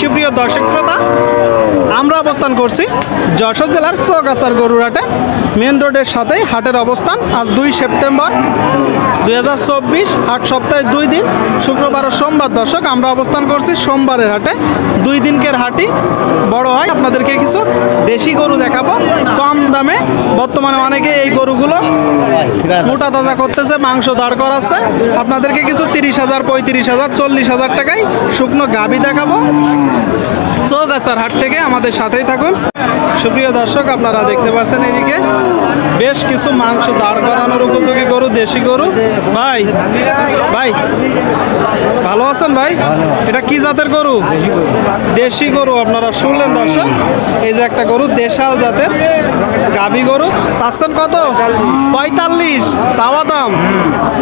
সুপ্রিয় দর্শক শ্রোতা, আমরা অবস্থান করছি যশোর জেলার চৌগাছার গরুর হাটে। মেন রোডের সাথেই হাটের অবস্থান। আজ 2 সেপ্টেম্বর 2024, হাট সপ্তাহে 2 দিন, শুক্রবার ও সোমবার। দর্শক, আমরা অবস্থান করছি সোমবারের হাটে। 2 দিনকের হাটই বড় হয়। আপনাদেরকে কিছু দেশি গরু দেখাবো কম দামে। বর্তমানে অনেকে এই গরুগুলো মোটা তাজা করতেছে, মাংস দাঁড় করাচ্ছে। আপনাদেরকে কিছু 30,000, 35,000, 40,000 টাকায় শুকনো গাভী দেখাবো চৌগাছার হাট থেকে। আমাদের সাথেই থাকুন। সুপ্রিয় দর্শক, আপনারা দেখতে পাচ্ছেন এদিকে বেশ কিছু মাংস দাঁড় করানোর উপযোগী গরু, দেশি গরু। ভাই ভাই ভালো আছেন ভাই? এটা কি জাতের গরু? দেশি গরু। আপনারা শুনলেন দর্শক, এই যে একটা গরু দেশাল জাতের গাভী গরু। চাচ্ছেন কত? 45 চাওয়া দাম।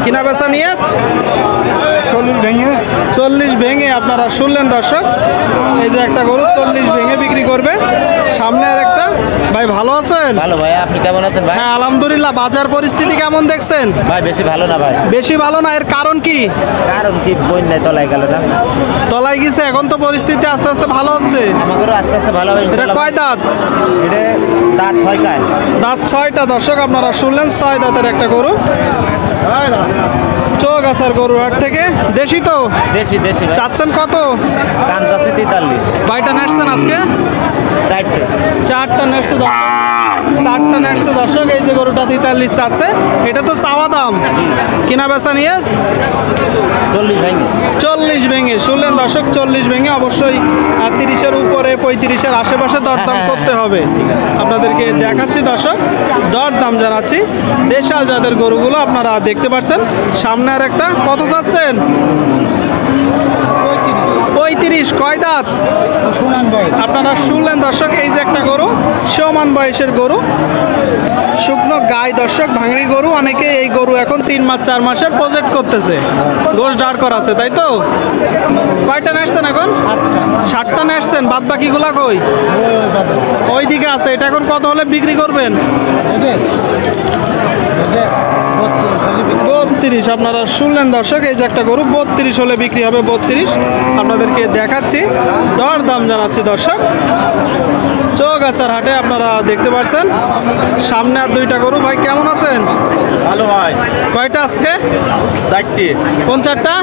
কিনা বেচা নিয়ে 40 ভেঙে। আপনারা শুনলেন দর্শক, এই যে একটা গরু 40 ভেঙে বিক্রি করবে। সামনে আর একটা। ভাই ভালো আছেন? ভালো ভাই, আপনি কেমন আছেন ভাই? হ্যাঁ আলহামদুলিল্লাহ। বাজার পরিস্থিতি কেমন দেখছেন? ভাই বেশি ভালো না ভাই। বেশি ভালো না। এর কারণ কি? কারণ কি, বন্যায় তলায় গেল না। তলায় গেছে, এখন তো পরিস্থিতি আস্তে আস্তে ভালো হচ্ছে। আমাদেরও আস্তে আস্তে ভালো হবে এটা ইনশাআল্লাহ। কয় দাঁত? এটা দাঁত 6 কায়। দাঁত 6টা। দর্শক, আপনারা শুনলেন 6 দাঁতের একটা গরু চৌগাছার গরুর হাট থেকে। দেশি তো? দেশি দেশি ভাই। চাচ্ছেন কত? দাম চাচ্ছি 43। কয়টা নেটছেন আজকে? 4টে। 4টা নেটছে। 4টা নেটছে দর্শক। এই যে গরুটা 43 চাচ্ছে। এটা তো চাওয়া দাম। কিনা বেচা নিয়ে 40 ভেঙে। 40 ভেঙে। শুনলেন দর্শক, 40 ভেঙে। অবশ্যই 30-এর উপরে, 35-এর আশেপাশে দরদাম করতে হবে। আপনাদেরকে দেখাচ্ছি দর্শক, দরদাম জানাচ্ছি। দেশাল জাতের গরুগুলো আপনারা দেখতে পাচ্ছেন। সামনে আর একটা। কত চাচ্ছেন? 35। কয় দাঁত? আপনারা শুনলেন দর্শক, এই যে একটা গরু সমান বয়সের গরু, শুকনো গাই দর্শক, ভাঙড়ি গরু। অনেকে এই গরু এখন 3 মাস 4 মাসের প্রজেক্ট করতেছে, গোশ দাঁড় করা আছে, তাই তো? কয়টা নেসছেন এখন? 7টা নেসছেন। বাদ বাকিগুলা কই? ওই দিকে আছে। এটা এখন কত হলে বিক্রি করবেন? 32। আপনারা শুনলেন দর্শক, এই যে একটা গরু 32 হলে বিক্রি হবে। 32 আপনাদেরকে দেখাচ্ছি, দর দাম জানাচ্ছি দর্শক। চৌগাছার হাটে আপনারা দেখতে পাচ্ছেন। সামনে আর 2টা গরু। ভাই কেমন আছেন? ভালো ভাই। কয়টা আজকে? 4টে। কোন 4টা?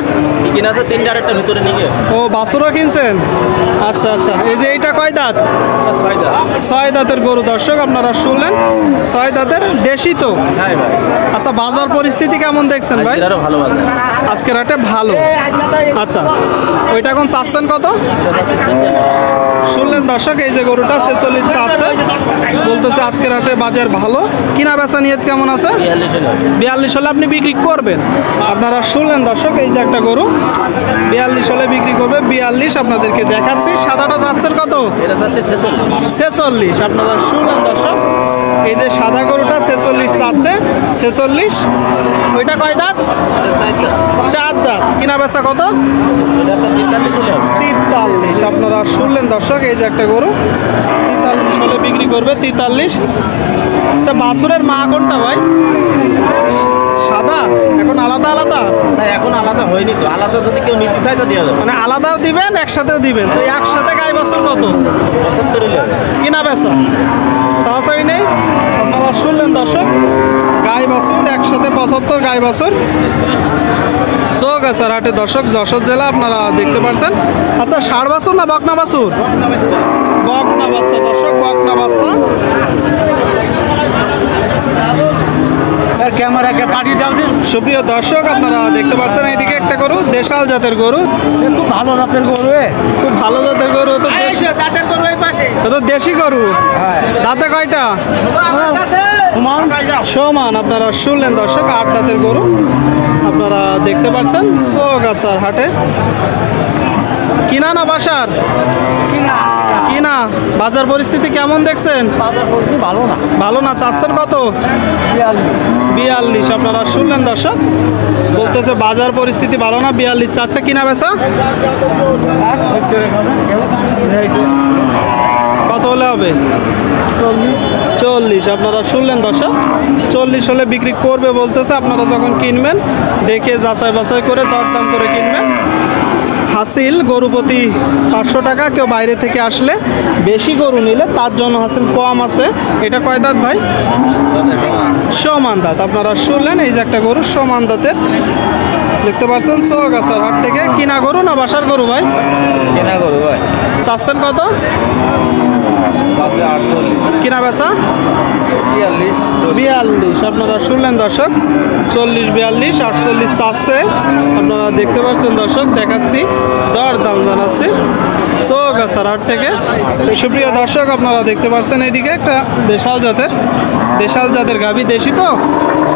কিনা আছে 3টা, আরেকটা ভিতরে নিয়ে। ও বাছুরও কিনছেন? আচ্ছা আচ্ছা। এই যে এইটা কয় দাঁত? 6 দাঁত। 6 দাঁতের গরু দর্শক, আপনারা শুনলেন 6 দাঁতের। দেশি তো? হ্যাঁ ভাই। আচ্ছা, বাজার পরিস্থিতি কেমন দেখছেন ভাই? আরো ভালো বাজার। আজকের হাটে ভালো। আচ্ছা, ওইটা এখন চাচ্ছেন কত? শুনলেন দর্শক, এই যে গরুটা 46 চাচ্ছে, বলতেছে আজকের হাটে বাজার ভালো। কিনা বেচা নিয়ত কেমন আছে? 42 হলে আপনি বিক্রি করবেন। আপনারা শুনলেন দর্শক, এই যে একটা গরু 42 হলে বিক্রি করবে। 42 আপনাদেরকে দেখাচ্ছি। সাদাটা চাচ্ছেন কত? এটা চাচ্ছি 46। আপনারা শুনলেন দর্শক, এই যে সাদা গরুটা 46 চাচ্ছে। 46। ওইটা কয় দাঁত? 4 দাঁত। কিনা বেচা কত? 43। আপনারা শুনলেন দর্শক, এই যে একটা গরু 43 হলে বিক্রি করবে। 43। আচ্ছা, বাছুরের মা কোনটা ভাই? সাদা? এখন আলাদা আলাদা? না, এখন আলাদা হয়নি তো। আলাদা যদি কেউ নিতে চায় তো দিয়ে দেবে। মানে আলাদাও দিবেন, একসাথেও দিবেন? তো একসাথে গাই বাছুর কত? 75 কিনা বেচা চাওয়াচাই নেই। আপনারা শুনলেন দর্শক, গাই বাছুর একসাথে 75 গাই বাছুর চৌগাছার হাটে দর্শক, যশোর জেলা। আপনারা দেখতে পাচ্ছেন। আচ্ছা, ষাঁড় বাছুর না বকনা বাছুর? বকনা বাচ্চা দর্শক, বকনা বাচ্চা। ক্যামেরাকে পাঠিয়ে দাও দিন। সুপ্রিয় দর্শক, আপনারা দেখতে পাচ্ছেন এইদিকে একটা গরু দেশাল জাতের গরু। খুব ভালো জাতের গরু। খুব ভালো জাতের গরু। তো জাতের গরু এই পাশে। তো দেশি গরু। দাঁতে কয়টা? সমান। আপনারা শুনলেন দর্শক, 8 দাঁতের গরু আপনারা দেখতে পাচ্ছেন চৌগাছার হাটে। কিনা না বাসার? কিনা। বাজার পরিস্থিতি কেমন দেখছেন? ভালো না। চাচ্ছেন কত? 42। আপনারা শুনলেন দর্শক, বলতেছে বাজার পরিস্থিতি ভালো না, 42 চাচ্ছে। কিনা বেচা কত হলে হবে? 40। আপনারা শুনলেন দর্শক, 40 হলে বিক্রি করবে বলতেছে। আপনারা যখন কিনবেন দেখে যাচাই বাছাই করে দরদাম করে কিনবেন। হাসিল গরু প্রতি 500 টাকা। কেউ বাইরে থেকে আসলে বেশি গরু নিলে তার জন্য হাসিল কম আছে। এটা কয় দাঁত ভাই? সমান দাঁত। আপনারা শুনলেন, এই যে একটা গরু সমান দাঁতের দেখতে পাচ্ছেন চৌগাছার হাট থেকে। কিনা গরু না বাসার গরু ভাই? কেনা করো ভাই, চাচ্ছেন কত? 48, কিনা বেচা 42, 42। আপনারা শুনলেন দর্শক, 40, 42, 48 চাচ্ছে। আপনারা দেখতে পাচ্ছেন দর্শক, দেখাচ্ছি দর দাম জানাচ্ছি চৌগাছার হাট থেকে। সুপ্রিয় দর্শক, আপনারা দেখতে পাচ্ছেন এইদিকে একটা দেশাল জাতের গাভী। দেশি তো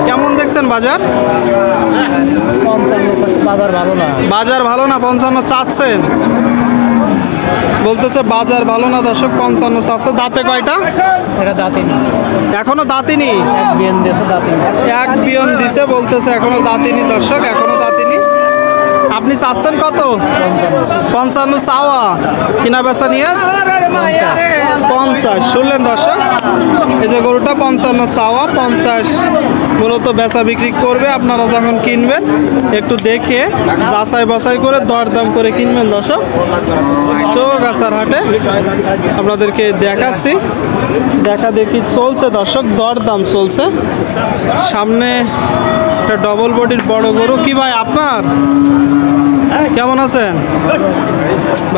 কেমন দেখছেন বাজার? 55 বাজার ভালো না। বাজার ভালো না, 55 চাচ্ছেন বলতেছে। বাজার ভালো না দর্শক, 55 চাচ্ছে। দাঁতে কয়টা? এটা দাঁতিনি, এখনো দাঁতিনি। এক বিয়ান দিয়েছে দাঁতিনি। এক বিয়ন দিছে বলতেছে, এখনো দাঁতিনি দর্শক, এখনো দাঁতিনি। আপনি চাচ্ছেন কত? 55 চাওয়া, কিনা বেচা নিয়ে 50। শুনলেন দর্শক, এই যে গরুটা 55 চাওয়া, 50 মূলত বেচা বিক্রি করবে। আপনারা যখন কিনবেন একটু দেখে যাচাই বাছাই করে দরদাম করে কিনবেন দর্শক। চৌগাছার হাটে আপনাদেরকে দেখাচ্ছি, দেখা দেখি চলছে দর্শক, দরদাম চলছে। সামনে একটা ডবল বডির বড় গরু। কি ভাই আপনার? কেমন আছেন?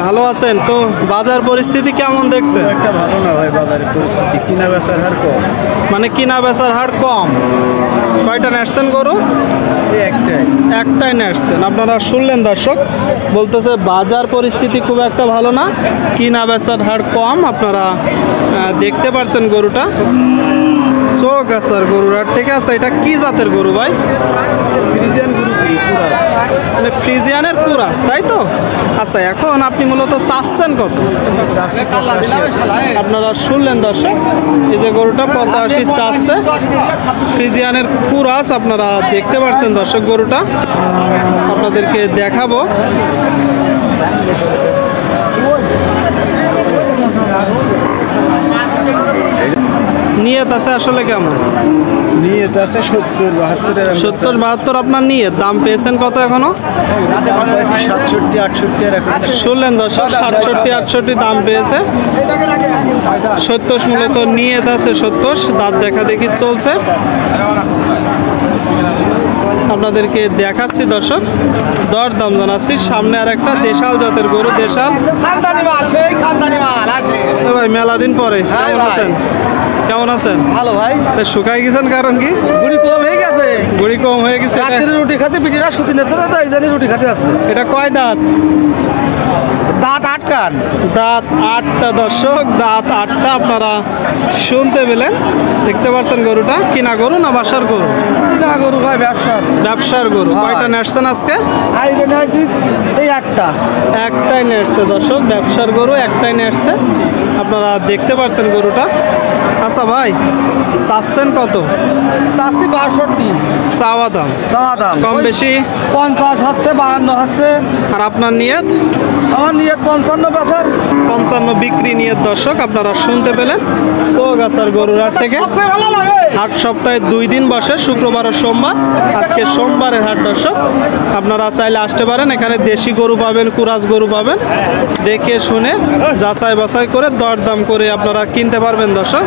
ভালো আছেন তো? বাজার পরিস্থিতি কেমন দেখছেন? একটা ভালো না ভাই, বাজারের পরিস্থিতি কিনা বেচার হার কম। মানে কিনা বেচার হার কম। কয়টা নেটছেন গরু? এই একটাই নেটছেন। আপনারা শুনলেন দর্শক, বলতেছে বাজার পরিস্থিতি খুব একটা ভালো না, কিনা বেচার হার কম। আপনারা দেখতে পাচ্ছেন গরুটা চৌগাছার গরুর হাট থেকে আছে। এটা কি জাতের গরু ভাই? ফ্রিজিয়ান গরু পুরাস। মানে ফ্রিজিয়ানের কুরাস, তাই তো? আচ্ছা, এখন আপনি মূলত চাচ্ছেন কত? 485। আপনারা শুনলেন দর্শক, এই যে গরুটা 85 চাচ্ছে, ফ্রিজিয়ানের কুরাস। আপনারা দেখতে পাচ্ছেন দর্শক, গরুটা আপনাদেরকে দেখাবো। নিয়ত আছে আসলে কেমন? নিয়ত আছে 70, 72 70, 72 আপনার নিয়ত। দাম পেয়েছেন কত এখনো? 67, 68 আর এখন শুনলেন দর্শক, 67, 68 দাম পেয়েছে। 70 মূলত নিয়ত আছে, 70। দাঁত দেখা দেখি চলছে। আপনাদেরকে দেখাচ্ছি দর্শক, দর দাম জানাচ্ছি। সামনে আর একটা দেশাল জাতের গরু, দেশাল। খানদানি মাল, সেই খানদানি মাল আছে। এ ভাই মেলা দিন পরে হ্যাঁ কেমন ভাই। আছেন? কেমন আছেন? ভালো ভাই, তা শুকাই গেছেন কারণ কি? গুড়ি কম হয়ে গেছে। গুড়ি কম হয়ে গেছে। রাত্রে রুটি খাচ্ছে, পিটিরা সুতি নেছে না, তাই জানি রুটি খাতে আসছে। এটা কয় দাঁত? দাঁত আটকান। দাঁত 8টা দর্শক, দাঁত 8টা। আপনারা শুনতে পেলেন, দেখতে পাচ্ছেন গরুটা। কিনা গরু না বাসার গরু? না গরু ভাই, ব্যবসার। ব্যবসার গরু। হ্যাঁ। কয়টা নেটছেন আজকে? আইগনে আইছি এই 8টা। একটাই নেটছে দর্শক, ব্যবসার গরু একটাই নেটছে। আপনারা দেখতে পাচ্ছেন গরুটা। আচ্ছা ভাই, চাচ্ছেন কত? চাচ্ছি 62। চাওয়া দাম চাওয়া দাম কম বেশি? 50 হচ্ছে, 52 হচ্ছে। আর আপনার নিয়ত? আমার নিয়ত 55 বেচার। 55 বিক্রি নিয়ত দর্শক। আপনারা শুনতে পেলেন চৌগাছার গরুর হাট থেকে। হাট সপ্তাহে 2 দিন বসে, শুক্রবার ও সোমবার। আজকে সোমবারের হাট দর্শক। আপনারা চাইলে আসতে পারেন। এখানে দেশি গরু পাবেন, কুরাস গরু পাবেন। দেখে শুনে যাচাই বাছাই করে দরদাম করে আপনারা কিনতে পারবেন দর্শক।